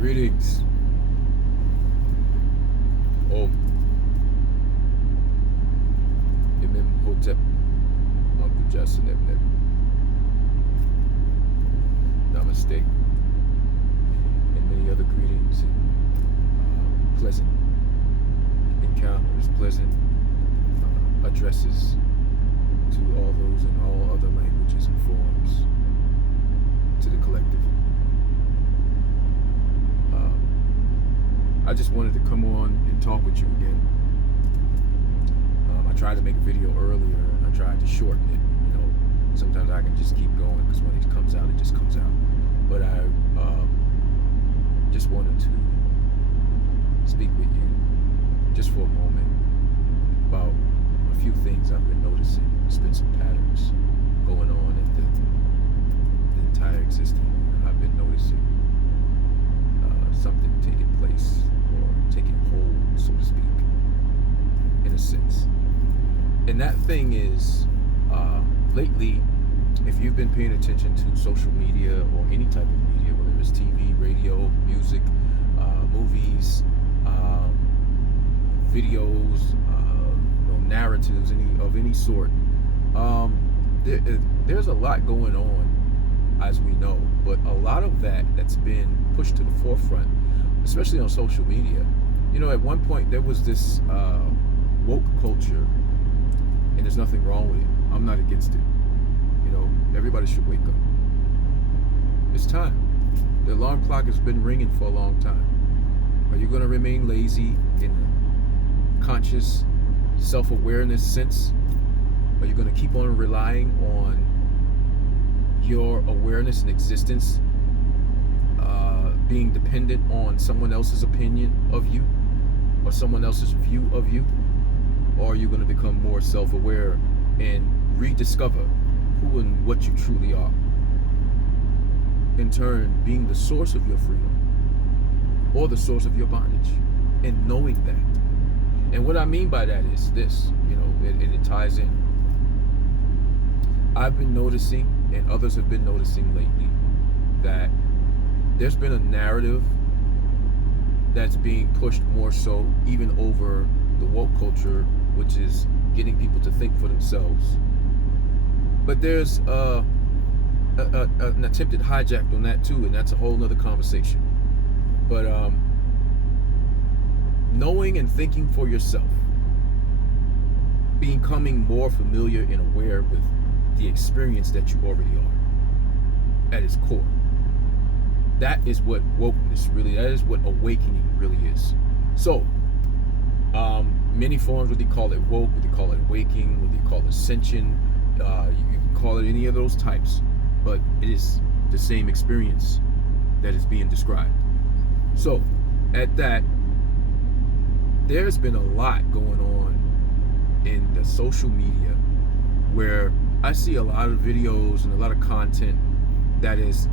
Greetings. Om. Imim Hotep. Uncle Justin Ebnet. Namaste. And many other greetings and pleasant encounters, pleasant addresses to all those in all other languages and forms, to the collective. I just wanted to come on and talk with you again. I tried to make a video earlier and I tried to shorten it. You know, sometimes I can just keep going because when it comes out, it just comes out. But I just wanted to speak with you just for a moment about a few things I've been noticing. There's been some patterns going on in the entire existing. I've been noticing something taking place or taking hold, so to speak, in a sense. And that thing is, lately, if you've been paying attention to social media or any type of media, whether it's TV, radio, music, movies, videos, narratives, of any sort, there's a lot going on, as we know, but a lot of that's been pushed to the forefront, especially on social media. You know, at one point there was this woke culture, and there's nothing wrong with it. I'm not against it. You know, everybody should wake up. It's time. The alarm clock has been ringing for a long time. Are you going to remain lazy in a conscious self-awareness sense? Are you going to keep on relying on your awareness and existence being dependent on someone else's opinion of you or someone else's view of you? Or are you going to become more self-aware and rediscover who and what you truly are, in turn being the source of your freedom or the source of your bondage, and knowing that? And what I mean by that is this, you know, and it ties in. I've been noticing, and others have been noticing lately, that there's been a narrative that's being pushed more so even over the woke culture, which is getting people to think for themselves. But there's an attempted hijack on that too, and that's a whole nother conversation. But knowing and thinking for yourself, becoming more familiar and aware with the experience that you already are at its core. That is what wokeness really, that is what awakening really is. So, many forms, whether you call it woke, whether you call it waking, whether you call it ascension, you can call it any of those types, but it is the same experience that is being described. So, at that, there's been a lot going on in the social media where I see a lot of videos and a lot of content that is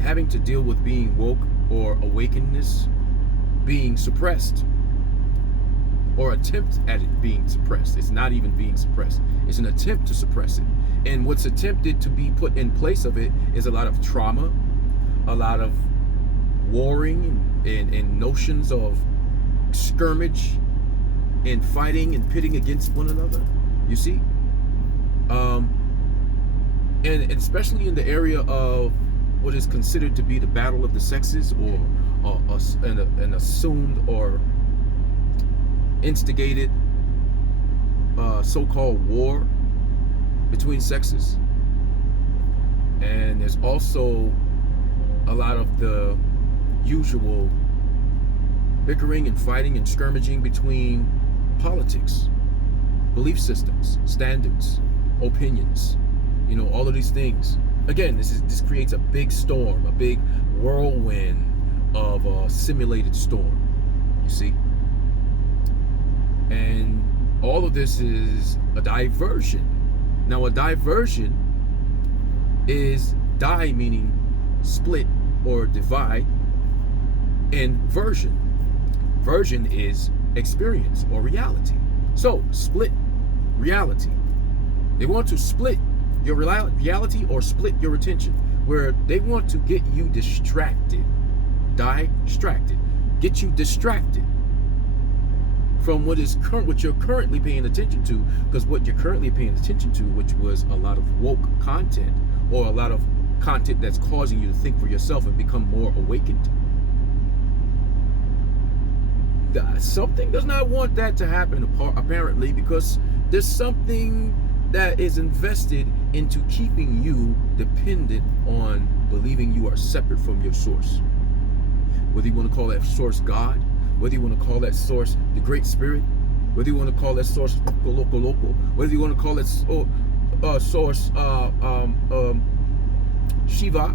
having to deal with being woke or awakeness being suppressed, or attempt at it being suppressed. It's not even being suppressed. It's an attempt to suppress it. And what's attempted to be put in place of it is a lot of trauma, a lot of warring and notions of skirmish and fighting and pitting against one another. You see? And especially in the area of what is considered to be the battle of the sexes, or an assumed or instigated so-called war between sexes. And there's also a lot of the usual bickering and fighting and skirmishing between politics, belief systems, standards, opinions, you know, all of these things. Again, this creates a big storm, a big whirlwind of a simulated storm, you see? And all of this is a diversion. Now, a diversion is die meaning split or divide, and version. Version is experience or reality. So, split reality. They want to split your reality or split your attention, where they want to get you distracted distracted, get you distracted from what you're currently paying attention to, because what you're currently paying attention to, which was a lot of woke content, or a lot of content that's causing you to think for yourself and become more awakened. Something does not want that to happen, apparently, because there's something that is invested into keeping you dependent on believing you are separate from your source. Whether you want to call that source God, whether you want to call that source the Great Spirit, whether you want to call that source local, whether you want to call it source Shiva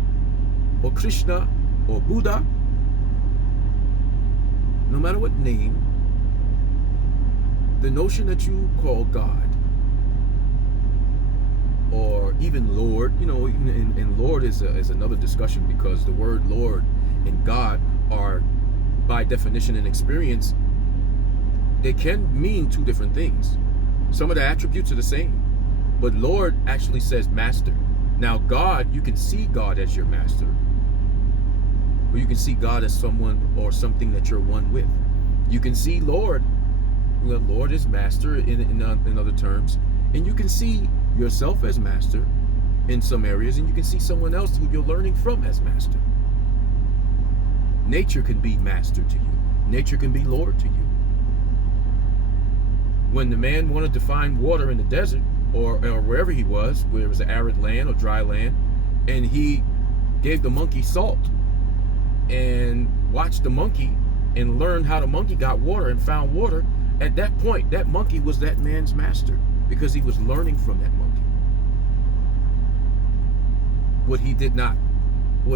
or Krishna or Buddha, no matter what name, the notion that you call God, or even Lord, and Lord is another discussion, because the word Lord and God are, by definition and experience, they can mean two different things. Some of the attributes are the same, but Lord actually says master. Now God, you can see God as your master, or you can see God as someone or something that you're one with. You can see Lord, Lord is master in other terms, and you can see yourself as master in some areas, and you can see someone else who you're learning from as master. Nature can be master to you. Nature can be Lord to you. When the man wanted to find water in the desert, or wherever he was, where it was an arid land or dry land, and he gave the monkey salt and watched the monkey and learned how the monkey got water and found water, at that point, that monkey was that man's master, because he was learning from that monkey. What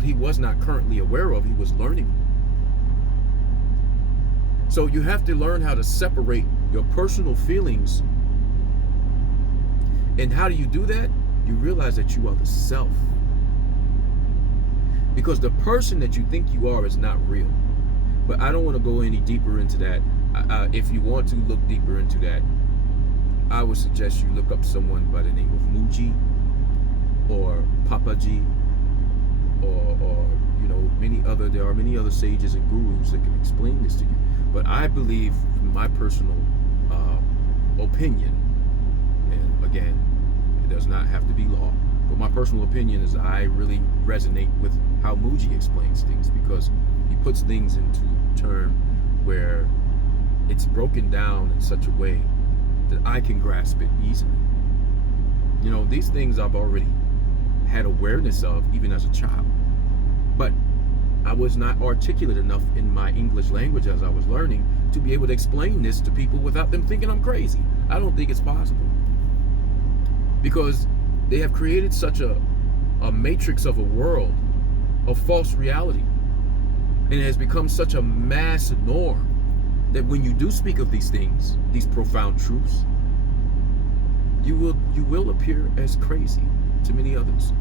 he was not currently aware of, he was learning. So you have to learn how to separate your personal feelings. And how do you do that? You realize that you are the self. Because the person that you think you are is not real. But I don't want to go any deeper into that. If you want to look deeper into that, I would suggest you look up someone by the name of Mooji or Papaji, or there are many other sages and gurus that can explain this to you. But I believe, from my personal opinion, and again, it does not have to be law, but my personal opinion is I really resonate with how Mooji explains things, because he puts things into term where it's broken down in such a way that I can grasp it easily. These things I've already had awareness of even as a child, but I was not articulate enough in my English language as I was learning to be able to explain this to people without them thinking I'm crazy. I don't think it's possible, because they have created such a matrix of a world of false reality, and it has become such a mass norm that when you do speak of these things, these profound truths, you will appear as crazy to many others.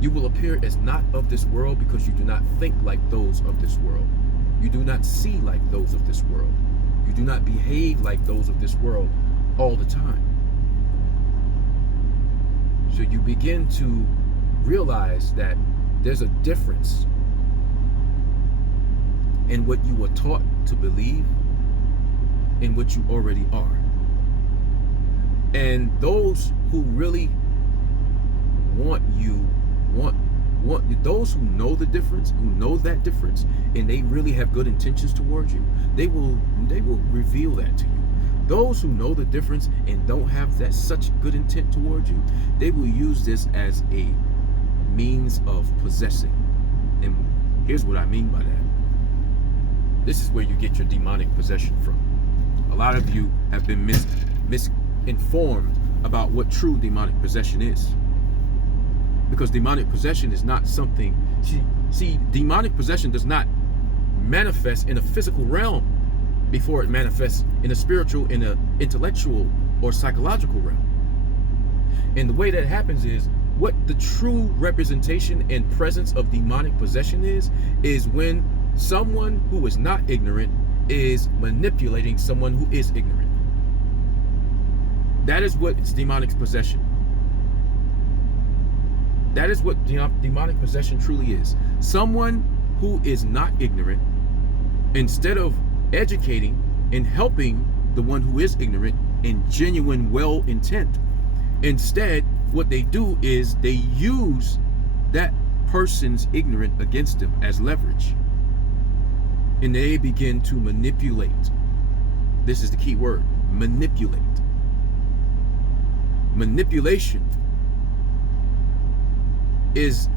You will appear as not of this world, because you do not think like those of this world. You do not see like those of this world. You do not behave like those of this world all the time. So you begin to realize that there's a difference in what you were taught to believe and what you already are. And those who really want those who know the difference, who know that difference, and they really have good intentions towards you, they will reveal that to you. Those who know the difference and don't have that such good intent towards you, they will use this as a means of possessing. And here's what I mean by that. This is where you get your demonic possession from. A lot of you have been misinformed about what true demonic possession is. Because demonic possession is not something, see, demonic possession does not manifest in a physical realm before it manifests in a spiritual, in an intellectual or psychological realm. And the way that happens is, what the true representation and presence of demonic possession is when someone who is not ignorant is manipulating someone who is ignorant. That is what it's demonic possession. That is what demonic possession truly is. Someone who is not ignorant, instead of educating and helping the one who is ignorant in genuine well intent, instead what they do is they use that person's ignorance against them as leverage, and they begin to manipulate. This is the key word: manipulate. Manipulation is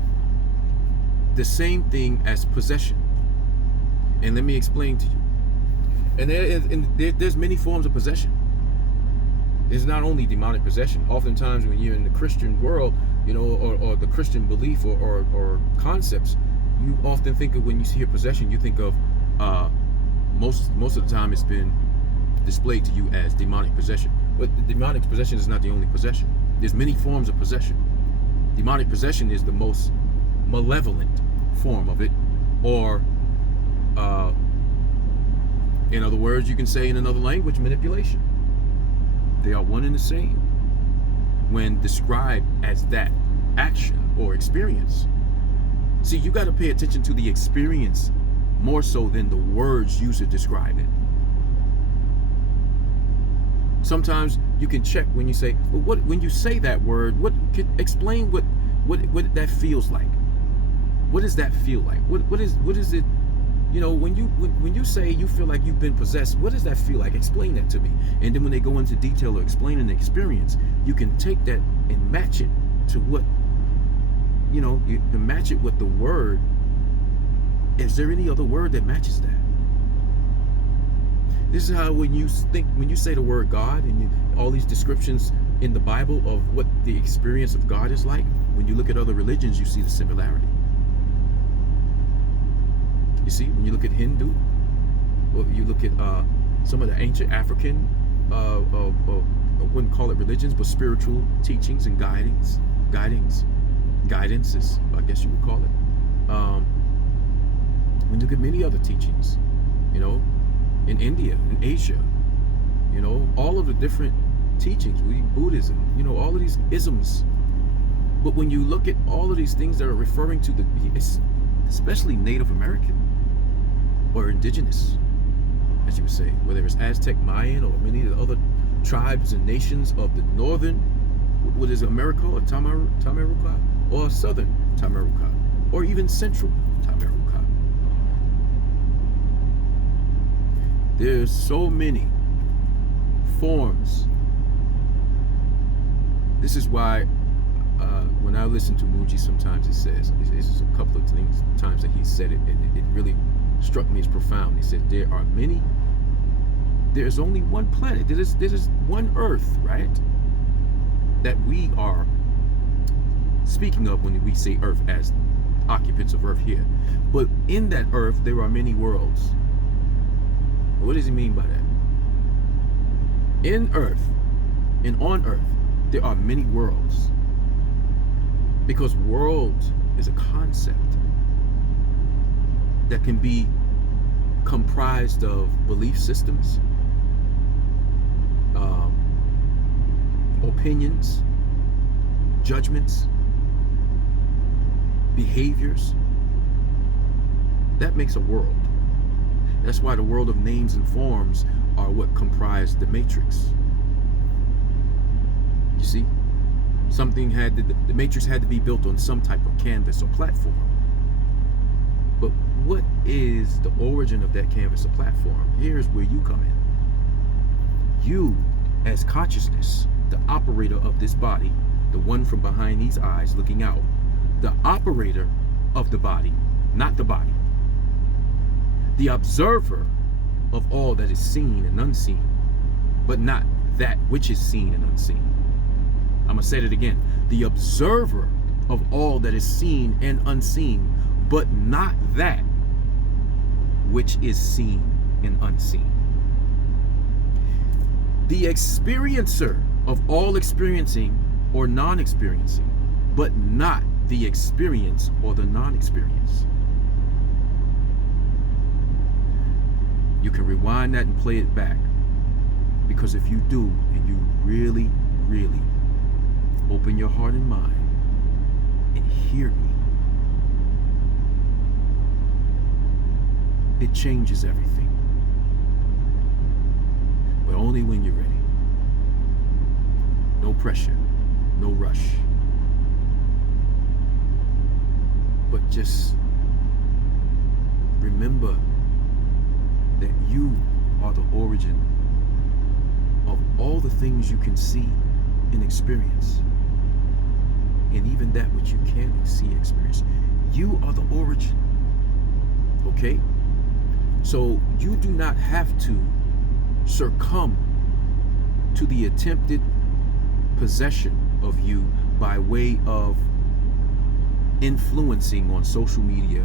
the same thing as possession, and let me explain to you. And there's many forms of possession. There's not only demonic possession. Oftentimes when you're in the Christian world, you know, or the Christian belief or concepts, you often think of, when you hear possession, you think of most of the time it's been displayed to you as demonic possession. But the demonic possession is not the only possession. There's many forms of possession. Demonic possession is the most malevolent form of it, or in other words, you can say in another language, manipulation. They are one and the same when described as that action or experience. See, you got to pay attention to the experience more so than the words used to describe it. Sometimes you can check when you say, well, when you say that word, explain what that feels like. What does that feel like? What is it? You know, when you say you feel like you've been possessed, what does that feel like? Explain that to me. And then when they go into detail or explaining the experience, you can take that and match it to what, you know, to match it with the word. Is there any other word that matches that? This is how when you say the word God and all these descriptions in the Bible of what the experience of God is like, when you look at other religions, you see the similarity. You see, when you look at Hindu, or you look at some of the ancient African, I wouldn't call it religions, but spiritual teachings and guidance is, I guess you would call it. When you look at many other teachings, you know, in India, in Asia, you know, all of the different teachings, Buddhism, you know, all of these isms. But when you look at all of these things that are referring to especially Native American or indigenous, as you would say, whether it's Aztec, Mayan, or many of the other tribes and nations of the northern, what is it, America, or Tamaruka, or southern Tamaruka, or even central Tamaruka. There's so many forms. This is why when I listen to Mooji, sometimes he says, this is a couple of times that he said it, and it really struck me as profound. He said, there's only one planet, there's one Earth, right, that we are speaking of when we say Earth as occupants of Earth here. But in that Earth, there are many worlds. What does he mean by that? In Earth, and on Earth, there are many worlds. Because world is a concept that can be comprised of belief systems, opinions, judgments, behaviors. That makes a world. That's why the world of names and forms are what comprise the matrix. You see? The matrix had to be built on some type of canvas or platform. But what is the origin of that canvas or platform? Here's where you come in. You, as consciousness, the operator of this body, the one from behind these eyes looking out, the operator of the body, not the body, the observer of all that is seen and unseen, but not that which is seen and unseen. I'm going to say it again. The observer of all that is seen and unseen, but not that which is seen and unseen. The experiencer of all experiencing or non-experiencing, but not the experience or the non-experience. You can rewind that and play it back. Because if you do, and you really, really open your heart and mind and hear me, it changes everything. But only when you're ready. No pressure, no rush. But just remember that you are the origin of all the things you can see and experience. And even that which you can't see and experience. You are the origin. Okay? So you do not have to succumb to the attempted possession of you by way of influencing on social media,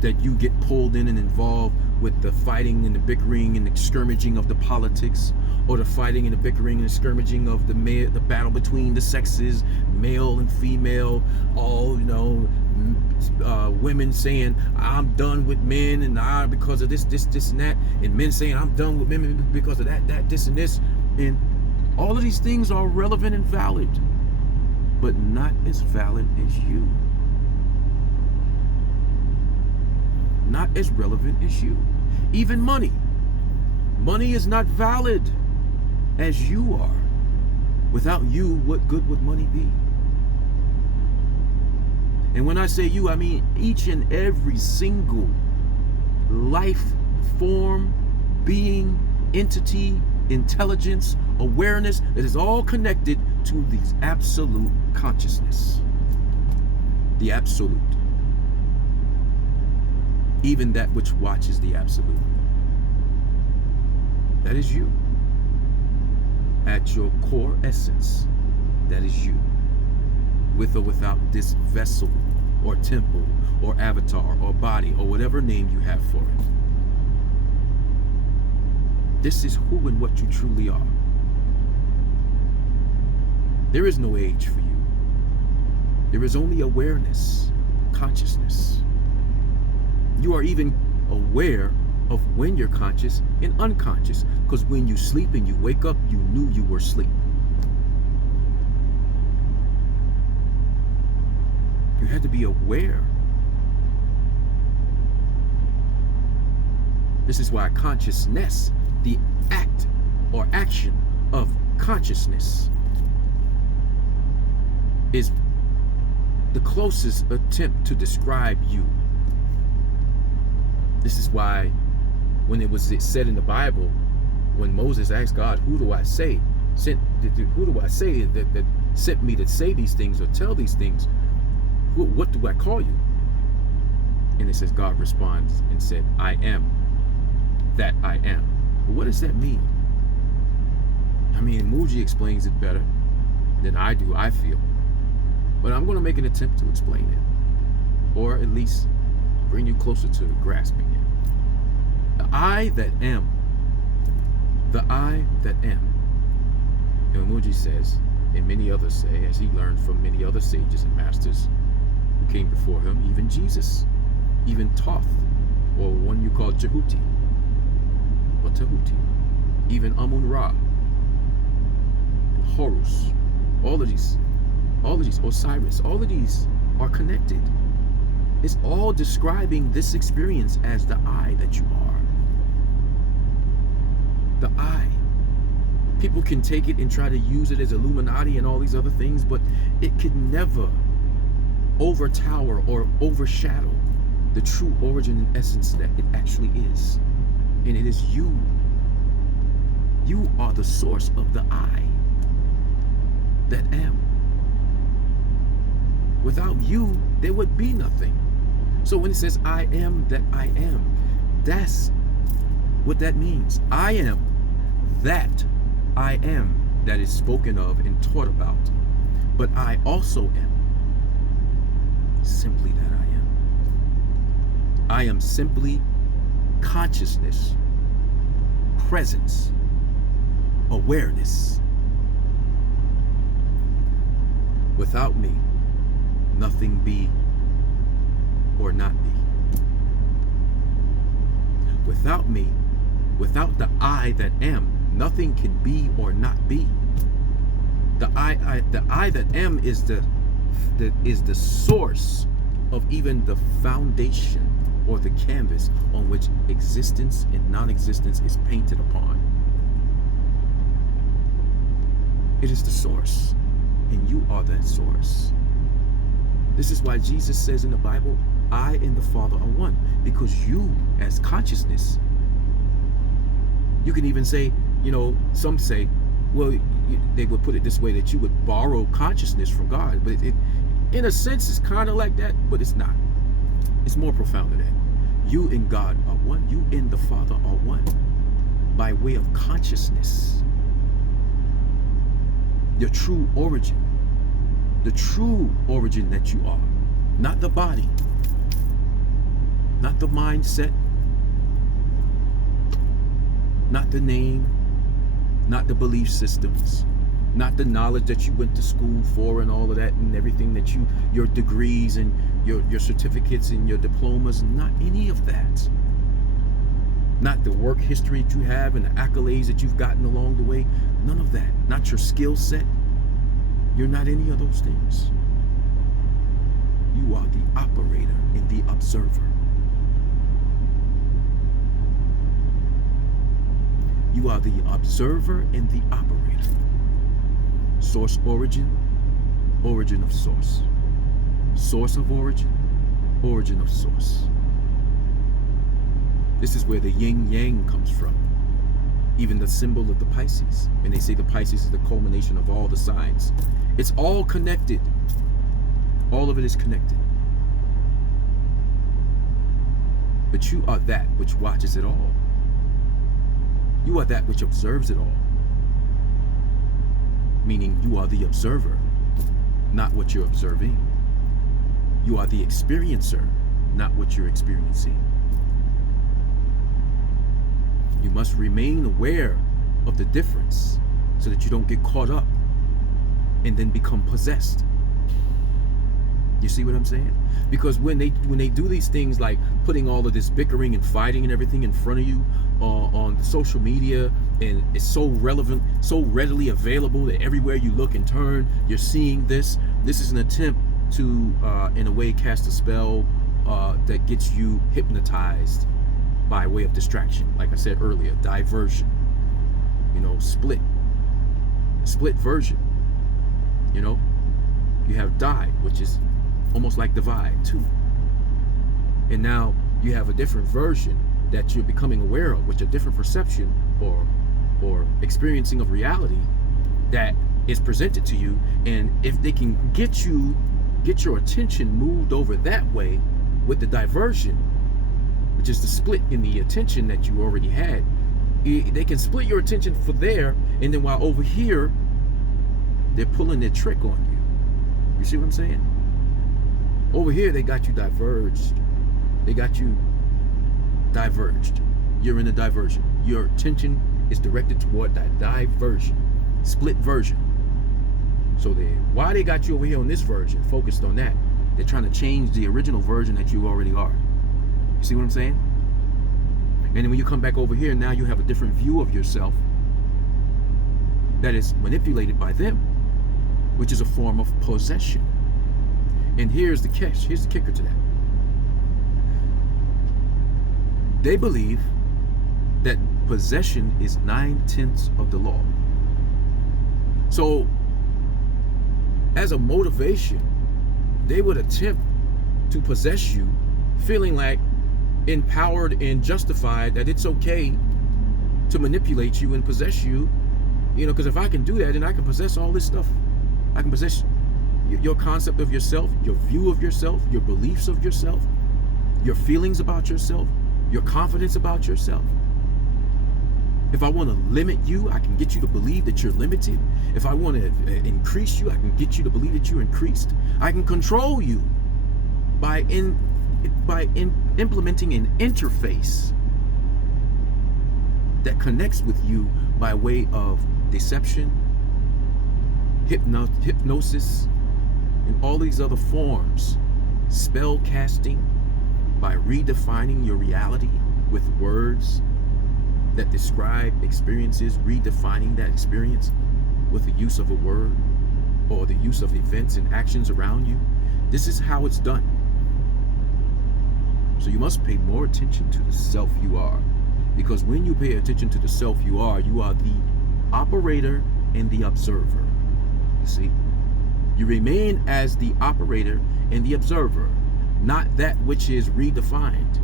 that you get pulled in and involved with the fighting and the bickering and the skirmishing of the politics, or the fighting and the bickering and the skirmishing of the battle between the sexes, male and female, all, women saying I'm done with men and because of this and that, and men saying I'm done with women because of that, this and this. And all of these things are relevant and valid, but not as valid as you. Not as relevant as you. Even money. Money is not valid as you are. Without you, what good would money be? And when I say you, I mean each and every single life form, being, entity, intelligence, awareness that is all connected to the absolute consciousness. The absolute. Even that which watches the absolute. That is you. At your core essence, that is you. With or without this vessel, or temple, or avatar, or body, or whatever name you have for it. This is who and what you truly are. There is no age for you. There is only awareness, consciousness. You are even aware of when you're conscious and unconscious, because when you sleep and you wake up, you knew you were asleep. You had to be aware. This is why consciousness, the act or action of consciousness, is the closest attempt to describe you. This is why when it was said in the Bible, when Moses asked God, who do I say that sent me to say these things or tell these things? What do I call you? And it says God responds and said, I am that I am. But what does that mean? I mean, Mooji explains it better than I do, I feel. But I'm going to make an attempt to explain it, or at least bring you closer to grasping it. The I that am. The I that am. And Mooji says, and many others say, as he learned from many other sages and masters who came before him, even Jesus, even Thoth, or one you call Jehuti, or Tehuti, even Amun-Ra, and Horus, all of these, Osiris, all of these are connected. It's all describing this experience as the I that you are. The I. People can take it and try to use it as Illuminati and all these other things, but it could never overtower or overshadow the true origin and essence that it actually is. And it is you. You are the source of the I that am. Without you, there would be nothing. So when it says I am that I am, that's what that means. I am that I am that is spoken of and taught about. But I also am simply that I am. I am simply consciousness, presence, awareness. Without me, nothing be or not be. Without me, without the I that am, nothing can be or not be. The I that am is the source of even the foundation or the canvas on which existence and non-existence is painted upon. It is the source, and you are that source. This is why Jesus says in the Bible, I and the Father are one, because you, as consciousness, you can even say, some say, well, they would put it this way, that you would borrow consciousness from God, but it in a sense, it's kind of like that, but it's not. It's more profound than that. You and God are one. You and the Father are one by way of consciousness. Your true origin. The true origin that you are. Not the body. Not the mindset. Not the name. Not the belief systems. Not the knowledge that you went to school for and all of that and everything that your degrees and your certificates and your diplomas, not any of that. Not the work history that you have and the accolades that you've gotten along the way. None of that. Not your skill set. You're not any of those things. You are the operator and the observer. You are the observer and the operator. Source origin, origin of source. Source of origin, origin of source. This is where the yin-yang comes from. Even the symbol of the Pisces. And they say the Pisces is the culmination of all the signs. It's all connected. All of it is connected. But you are that which watches it all. You are that which observes it all. Meaning you are the observer, not what you're observing. You are the experiencer, not what you're experiencing. You must remain aware of the difference so that you don't get caught up and then become possessed. You see what I'm saying? Because when they do these things like putting all of this bickering and fighting and everything in front of you on the social media, and it's so relevant, so readily available that everywhere you look and turn, you're seeing this. This is an attempt to, in a way, cast a spell that gets you hypnotized by way of distraction. Like I said earlier, diversion. Split version. You have die, which is almost like divide too. And now you have a different version that you're becoming aware of, which a different perception or experiencing of reality that is presented to you. And if they can get your attention moved over that way with the diversion, which is the split in the attention that you already had, they can split your attention for there, and then while over here they're pulling their trick on you. You see what I'm saying? Over here they got you diverged. They got you diverged. You're in a diversion. Your attention is directed toward that diversion, split version. So why they got you over here on this version, focused on that, they're trying to change the original version that you already are. You see what I'm saying? And then when you come back over here, now you have a different view of yourself that is manipulated by them, which is a form of possession. And here's the catch. Here's the kicker to that. They believe that possession is 9/10 of the law. So, as a motivation, they would attempt to possess you, feeling like empowered and justified that it's okay to manipulate you and possess you, because if I can do that, then I can possess all this stuff. I can possess your concept of yourself, your view of yourself, your beliefs of yourself, your feelings about yourself, your confidence about yourself. If I want to limit you, I can get you to believe that you're limited. If I want to increase you, I can get you to believe that you're increased. I can control you by implementing an interface that connects with you by way of deception, hypnosis, and all these other forms. Spell casting, by redefining your reality with words that describe experiences, redefining that experience with the use of a word or the use of events and actions around you. This is how it's done. So you must pay more attention to the self you are. Because when you pay attention to the self you are the operator and the observer. You see? You remain as the operator and the observer, not that which is redefined.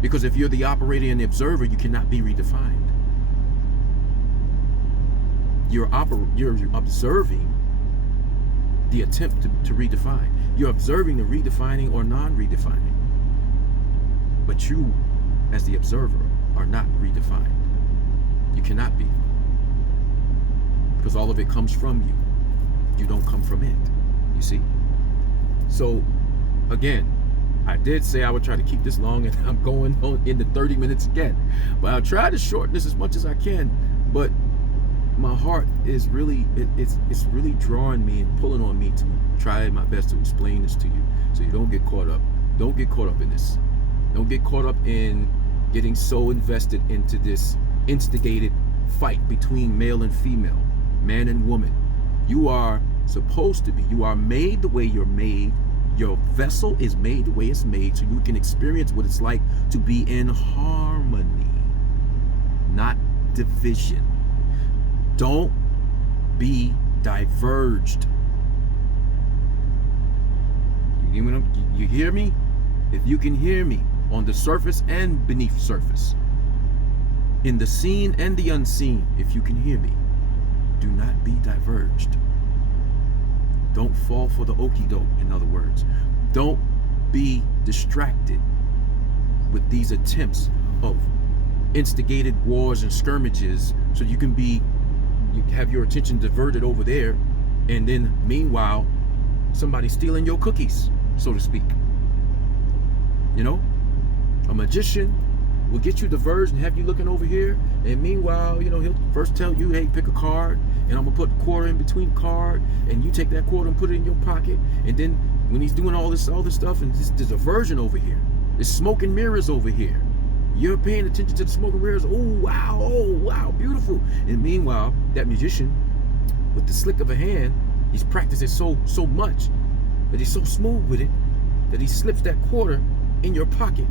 Because if you're the operator and the observer, you cannot be redefined. You're observing the attempt to redefine. You're observing the redefining or non-redefining. But you, as the observer, are not redefined. You cannot be. Because all of it comes from you. You don't come from it. You see? So, again, I did say I would try to keep this long, and I'm going on into 30 minutes again. But I'll try to shorten this as much as I can. But my heart is really, it's really drawing me and pulling on me to try my best to explain this to you, so you don't get caught up. Don't get caught up in this. Don't get caught up in getting so invested into this instigated fight between male and female, man and woman. You are supposed to be. You are made the way you're made. Your vessel is made the way it's made, so you can experience what it's like to be in harmony, not division. Don't be diverged. You hear me? If you can hear me on the surface and beneath surface, in the seen and the unseen, if you can hear me, do not be diverged. Don't fall for the okie doke, in other words. Don't be distracted with these attempts of instigated wars and skirmishes so you have your attention diverted over there, and then meanwhile somebody's stealing your cookies, so to speak. You know, a magician will get you diverged and have you looking over here, and meanwhile, you know, he'll first tell you, hey, pick a card, and I'm gonna put a quarter in between card, and you take that quarter and put it in your pocket. And then when he's doing all this stuff, and there's a version over here, there's smoke and mirrors over here, you're paying attention to the smoke and mirrors. Oh wow, beautiful. And meanwhile, that magician, with the slick of a hand, he's practiced it so much that he's so smooth with it that he slips that quarter in your pocket,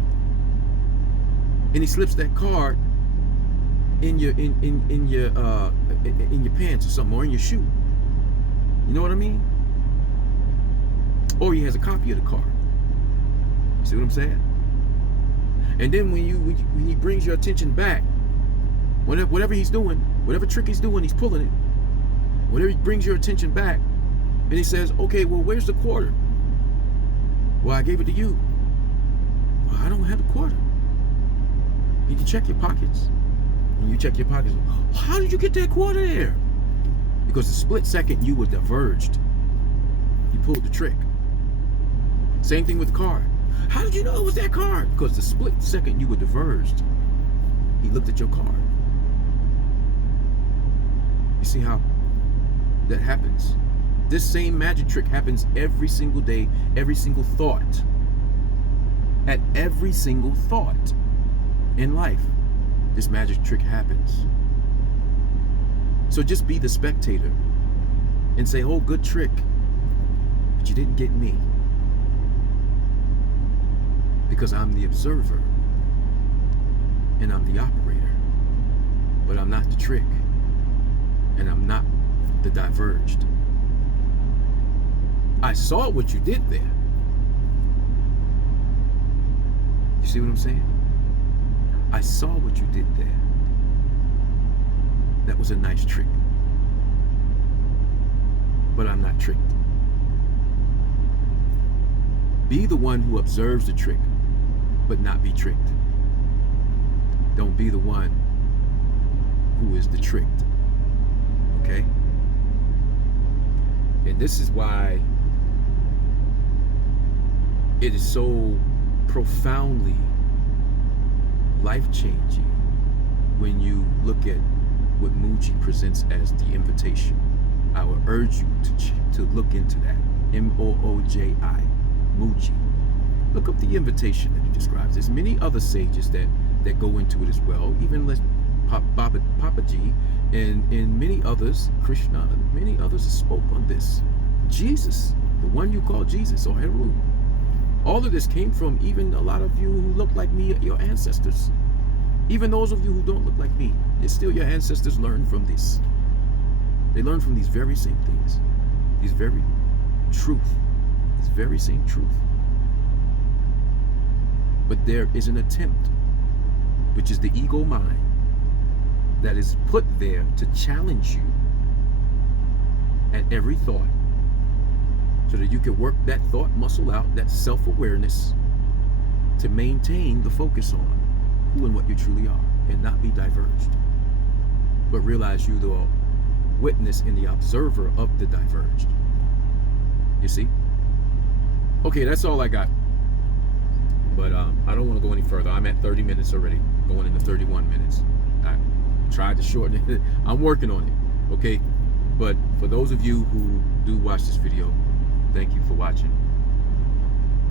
and he slips that card in your pants or something, or in your shoe. You know what I mean? Or he has a copy of the card. See what I'm saying? And then when he brings your attention back, whatever he's doing, whatever trick he's doing, he's pulling it. Whenever he brings your attention back, and he says, okay, well, where's the quarter? Well, I gave it to you. Well, I don't have the quarter. You can check your pockets. And you check your pockets. How did you get that quarter there? Because the split second you were diverged, you pulled the trick. Same thing with the card. How did you know it was that card? Because the split second you were diverged, he looked at your card. You see how that happens? This same magic trick happens every single day, every single thought. At every single thought in life, this magic trick happens. So just be the spectator and say, oh, good trick, but you didn't get me. Because I'm the observer and I'm the operator, but I'm not the trick, and I'm not the diverged. I saw what you did there. You see what I'm saying? I saw what you did there. That was a nice trick, but I'm not tricked. Be the one who observes the trick, but not be tricked. Don't be the one who is the tricked. Okay? And this is why it is so profoundly life-changing when you look at what Mooji presents as the invitation. I will urge you to look into that. M-O-O-J-I, Mooji. Look up the invitation that he describes. There's many other sages that go into it as well, even Papaji and many others, Krishna, and many others spoke on this. Jesus, the one you call Jesus, or Heru, All of this came from even a lot of you who look like me, your ancestors. Even those of you who don't look like me, it's still your ancestors learned from this. They learned from these very same things, these very truth, this very same truth. But there is an attempt, which is the ego mind, that is put there to challenge you at every thought, so that you can work that thought muscle out, that self-awareness, to maintain the focus on who and what you truly are, and not be diverged, but realize you the witness and the observer of the diverged. You see? Okay, that's all I got. But I don't want to go any further. I'm at 30 minutes already, going into 31 minutes. I tried to shorten it. I'm working on it, okay? But for those of you who do watch this video, thank you for watching.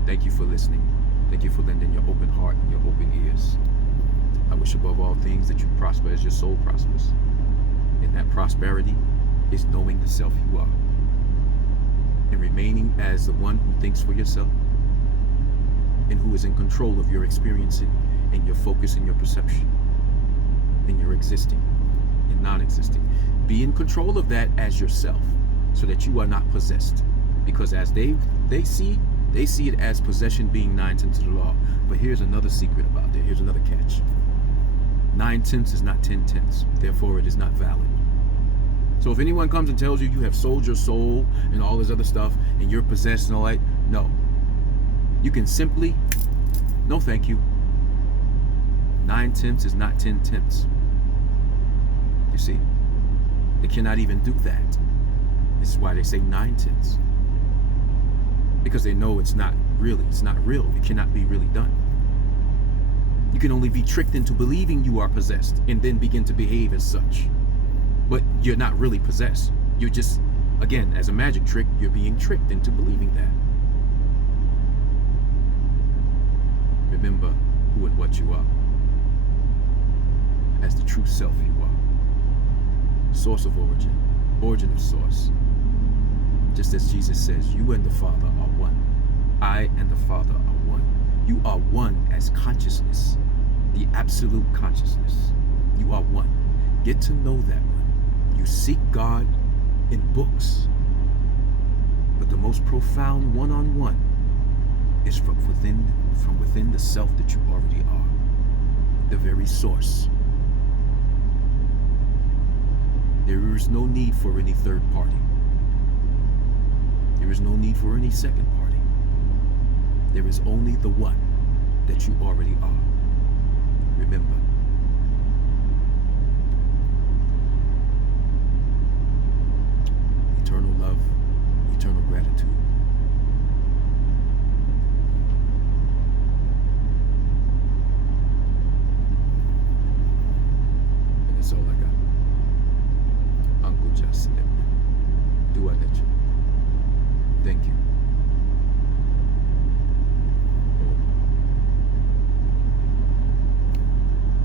Thank you for listening. Thank you for lending your open heart and your open ears. I wish above all things that you prosper as your soul prospers. And that prosperity is knowing the self you are, and remaining as the one who thinks for yourself, and who is in control of your experiencing and your focus and your perception and your existing and non-existing. Be in control of that as yourself, so that you are not possessed. Because as they see it as possession being 9/10 of the law. But here's another secret about that. Here's another catch. 9/10 is not 10/10. Therefore, it is not valid. So if anyone comes and tells you you have sold your soul and all this other stuff and you're possessed and all that, no. You can simply, no thank you. 9/10 is not 10/10. You see? They cannot even do that. This is why they say 9/10. Because they know it's not real. It cannot be really done. You can only be tricked into believing you are possessed and then begin to behave as such. But you're not really possessed. You're just, again, as a magic trick, you're being tricked into believing that. Remember who and what you are, as the true self you are. Source of origin, origin of source. Just as Jesus says, you and the Father are one. I and the Father are one. You are one as consciousness, the absolute consciousness. You are one. Get to know that one. You seek God in books, but the most profound one-on-one is from within the self that you already are, the very source. There is no need for any third party. There is no need for any second party. There is only the one that you already are. Remember,